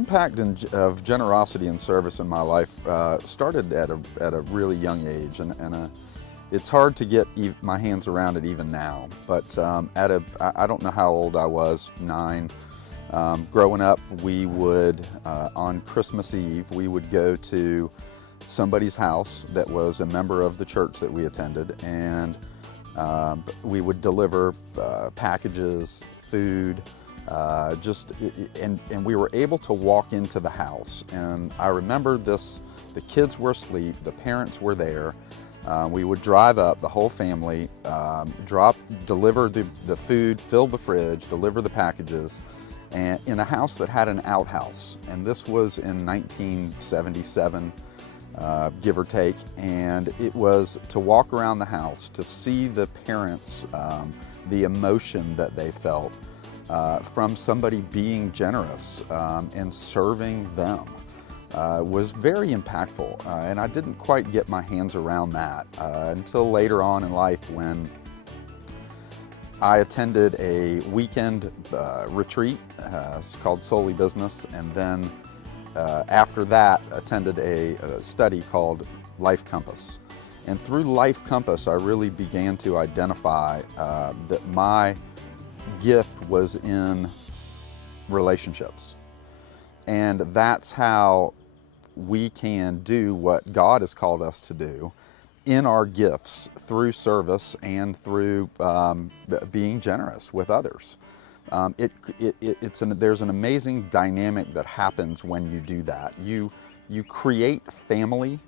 impact of generosity and service in my life started at a really young age, and it's hard to get my hands around it even now. But I don't know how old I was, 9. Growing up, we would, on Christmas Eve, we would go to somebody's house that was a member of the church that we attended, and we would deliver packages, food, and we were able to walk into the house. And I remember this, the kids were asleep, the parents were there. We would drive up, the whole family, deliver the food, fill the fridge, deliver the packages, and in a house that had an outhouse. And this was in 1977, give or take. And it was to walk around the house, to see the parents, the emotion that they felt from somebody being generous and serving them. Was very impactful, and I didn't quite get my hands around that until later on in life, when I attended a weekend retreat. It's called Solely Business, and then after that attended a study called Life Compass. And through Life Compass, I really began to identify that my gift was in relationships. And that's how we can do what God has called us to do in our gifts, through service and through being generous with others. There's an amazing dynamic that happens when you do that. You create family.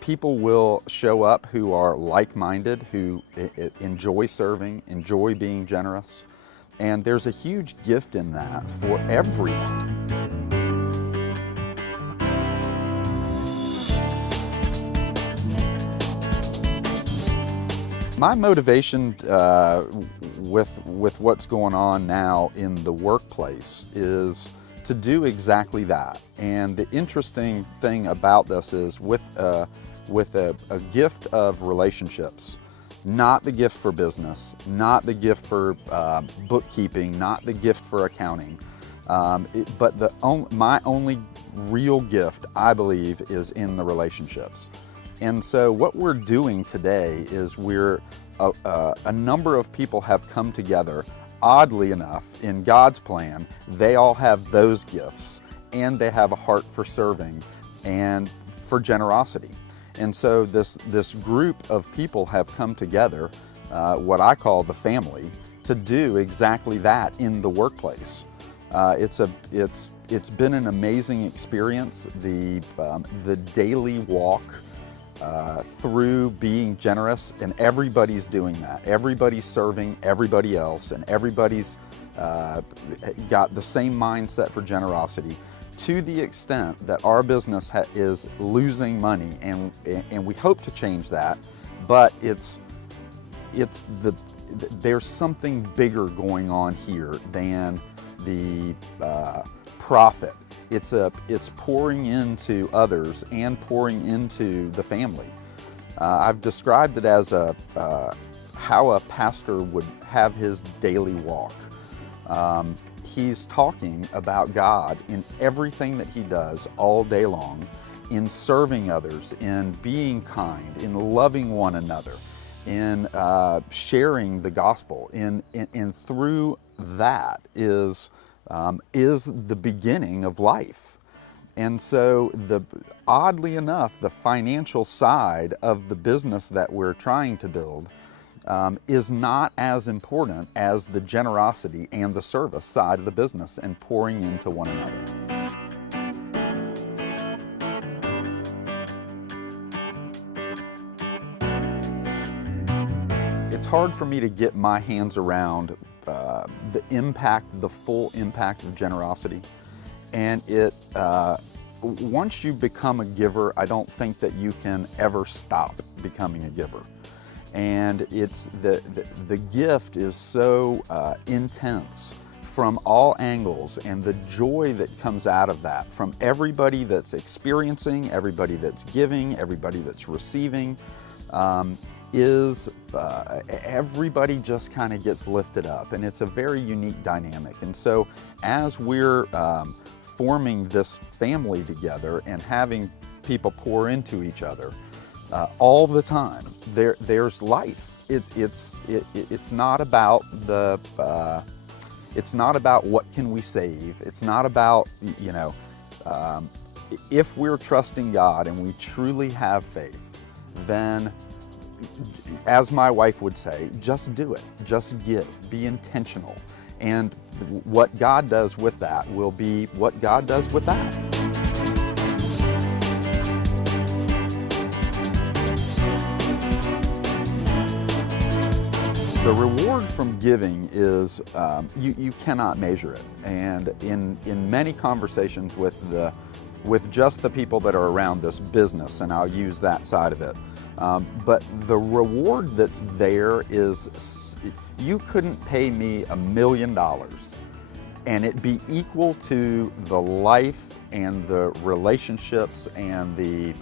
People will show up who are like-minded, who enjoy serving, enjoy being generous. And there's a huge gift in that for everyone. My motivation with what's going on now in the workplace is to do exactly that. And the interesting thing about this is with a gift of relationships, not the gift for business, not the gift for bookkeeping, not the gift for accounting, but my only real gift, I believe, is in the relationships. And so what we're doing today is a number of people have come together. Oddly enough, in God's plan, they all have those gifts, and they have a heart for serving and for generosity. And so this group of people have come together, what I call the family, to do exactly that in the workplace. It's been an amazing experience. The daily walk through being generous, and everybody's doing that. Everybody's serving everybody else, and everybody's got the same mindset for generosity, to the extent that our business is losing money, and we hope to change that. But there's something bigger going on here than the profit. It's pouring into others and pouring into the family. I've described it as how a pastor would have his daily walk. He's talking about God in everything that he does all day long, in serving others, in being kind, in loving one another, in sharing the gospel. And through that is the beginning of life. And so oddly enough, the financial side of the business that we're trying to build is not as important as the generosity and the service side of the business, and pouring into one another. It's hard for me to get my hands around the full impact of generosity. And once you become a giver, I don't think that you can ever stop becoming a giver. And the gift is so intense from all angles, and the joy that comes out of that from everybody that's experiencing, everybody that's giving, everybody that's receiving, everybody just kind of gets lifted up, and it's a very unique dynamic. And so as we're forming this family together and having people pour into each other all the time. There's life. It's not about it's not about what can we save. It's not about, you know, if we're trusting God and we truly have faith, then, as my wife would say, just do it. Just give. Be intentional. And what God does with that will be what God does with that. The reward from giving is, you cannot measure it. And in many conversations with just the people that are around this business, and I'll use that side of it, but the reward that's there is, you couldn't pay me $1 million and it be equal to the life and the relationships and the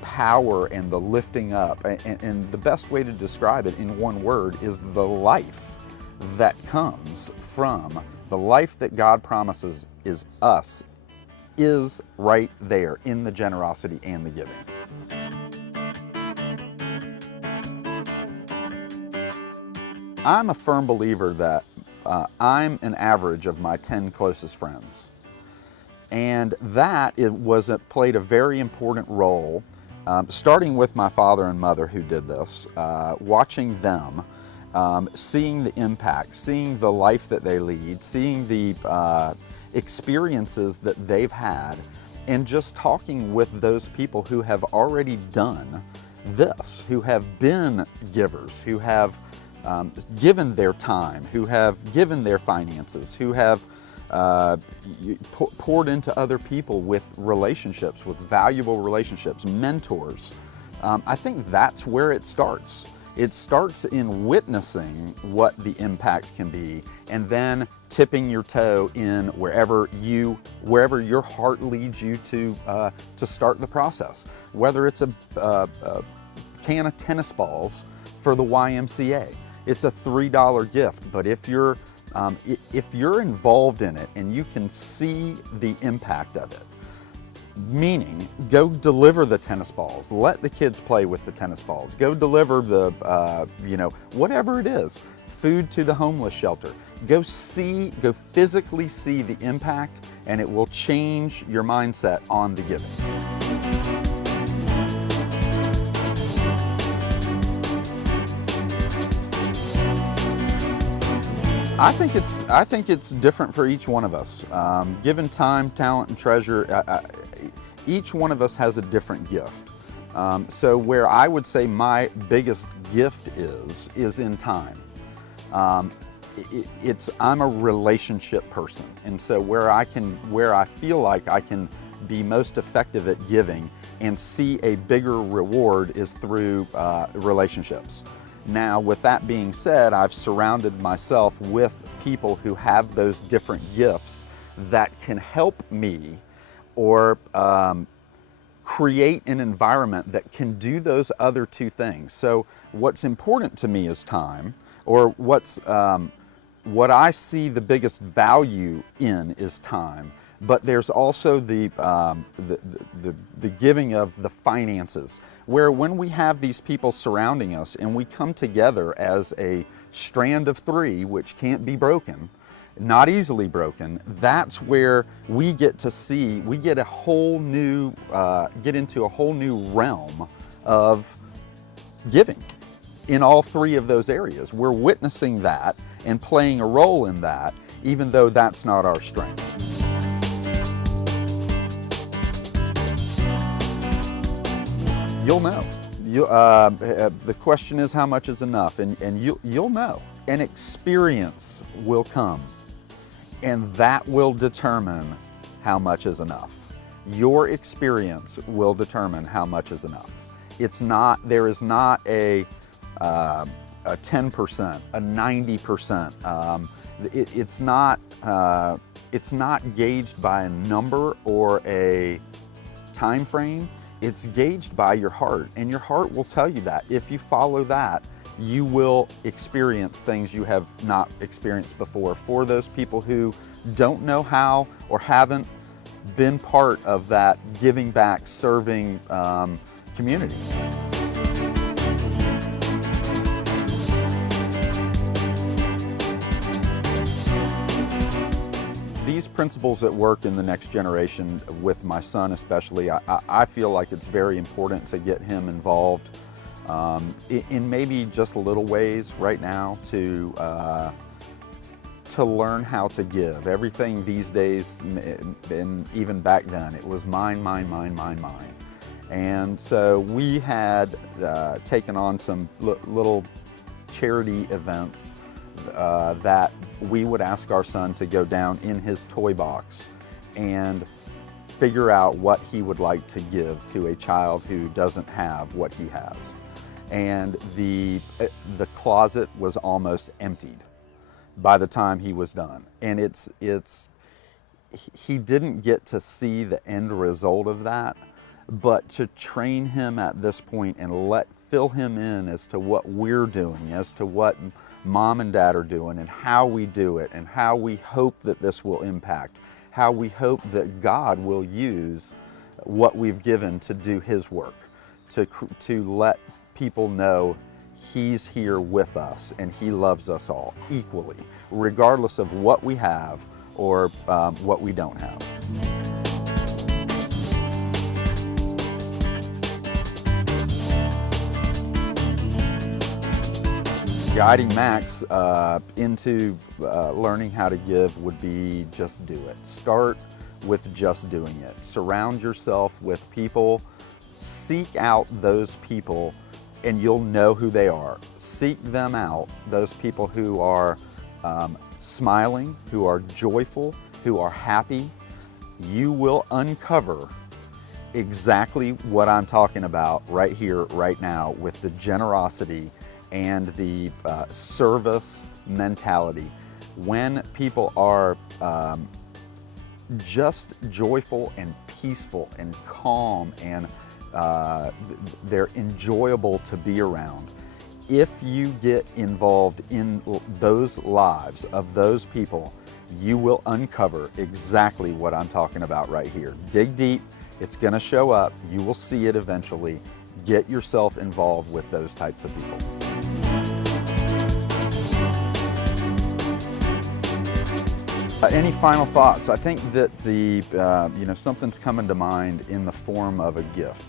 power and the lifting up. And the best way to describe it in one word is the life that comes from the life that God promises is us, is right there in the generosity and the giving. I'm a firm believer that I'm an average of my 10 closest friends. And that played a very important role, starting with my father and mother who did this, watching them, seeing the impact, seeing the life that they lead, seeing the experiences that they've had, and just talking with those people who have already done this, who have been givers, who have given their time, who have given their finances, who have poured into other people with relationships, with valuable relationships, mentors. I think that's where it starts. It starts in witnessing what the impact can be, and then tipping your toe in wherever your heart leads you to start the process. Whether it's a can of tennis balls for the YMCA, it's a $3 gift, but if you're involved in it and you can see the impact of it, meaning go deliver the tennis balls, let the kids play with the tennis balls, go deliver the, whatever it is, food to the homeless shelter, go physically see the impact, and it will change your mindset on the giving. I think it's different for each one of us. Given time, talent, and treasure, each one of us has a different gift. So where I would say my biggest gift is in time. I'm a relationship person, and so where I feel like I can be most effective at giving and see a bigger reward is through relationships. Now, with that being said, I've surrounded myself with people who have those different gifts that can help me or create an environment that can do those other two things. So what's important to me is time, or what I see the biggest value in is time. But there's also the giving of the finances, where when we have these people surrounding us and we come together as a strand of three, which can't be broken, not easily broken, that's where we get into a whole new realm of giving in all three of those areas. We're witnessing that and playing a role in that, even though that's not our strength. You'll know. The question is, how much is enough? And you'll know. An experience will come, and that will determine how much is enough. Your experience will determine how much is enough. There is not a 10%, a 90%. It's not gauged by a number or a time frame. It's gauged by your heart, and your heart will tell you that. If you follow that, you will experience things you have not experienced before. For those people who don't know how or haven't been part of that giving back, serving community. These principles at work in the next generation, with my son especially, I feel like it's very important to get him involved in maybe just little ways right now to learn how to give. Everything these days, and even back then, it was mine, mine, mine, mine, mine. And so we had taken on some little charity events that we would ask our son to go down in his toy box and figure out what he would like to give to a child who doesn't have what he has. And the closet was almost emptied by the time he was done. And he didn't get to see the end result of that, but to train him at this point and fill him in as to what we're doing, as to what Mom and Dad are doing, and how we do it, and how we hope that this will impact, how we hope that God will use what we've given to do His work, to let people know He's here with us and He loves us all equally, regardless of what we have or what we don't have. Guiding Max into learning how to give would be just do it. Start with just doing it. Surround yourself with people. Seek out those people and you'll know who they are. Seek them out, those people who are smiling, who are joyful, who are happy. You will uncover exactly what I'm talking about right here, right now, with the generosity and the service mentality. When people are just joyful and peaceful and calm and they're enjoyable to be around. If you get involved in those lives of those people, you will uncover exactly what I'm talking about right here. Dig deep, it's gonna show up, you will see it eventually. Get yourself involved with those types of people. Any final thoughts? I think that something's coming to mind in the form of a gift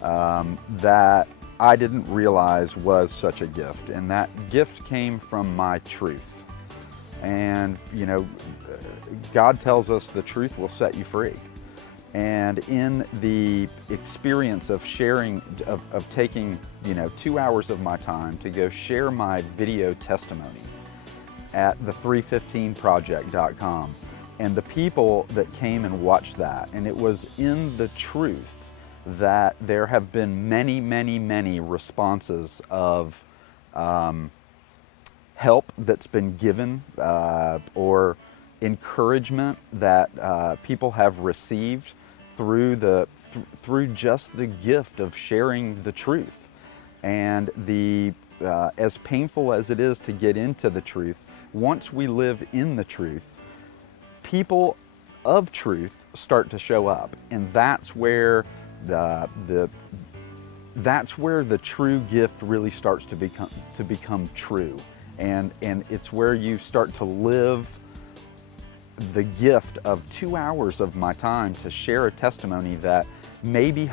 that I didn't realize was such a gift, and that gift came from my truth. And God tells us the truth will set you free. And in the experience of sharing, of taking 2 hours of my time to go share my video testimony at the315project.com, and the people that came and watched that, and it was in the truth that there have been many, many, many responses of help that's been given or encouragement that people have received through just the gift of sharing the truth. And as painful as it is to get into the truth, once we live in the truth, people of truth start to show up, and that's where the true gift really starts to become true, and it's where you start to live the gift of 2 hours of my time to share a testimony that maybe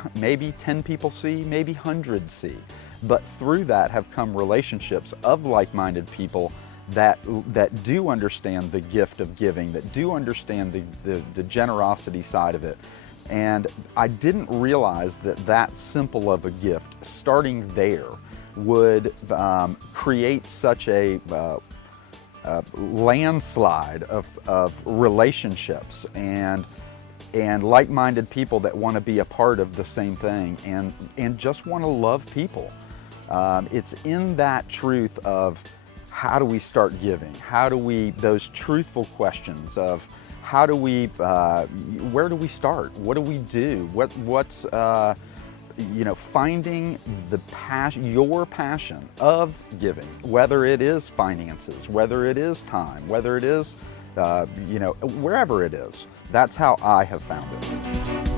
10 people see, maybe hundreds see, but through that have come relationships of like-minded people that do understand the gift of giving, that do understand the generosity side of it. And I didn't realize that simple of a gift, starting there, would create such a landslide of relationships and like-minded people that want to be a part of the same thing and just want to love people. It's in that truth of how do we start giving? How do we, those truthful questions of where do we start? What do we do? finding the passion, your passion of giving, whether it is finances, whether it is time, whether it is, wherever it is. That's how I have found it.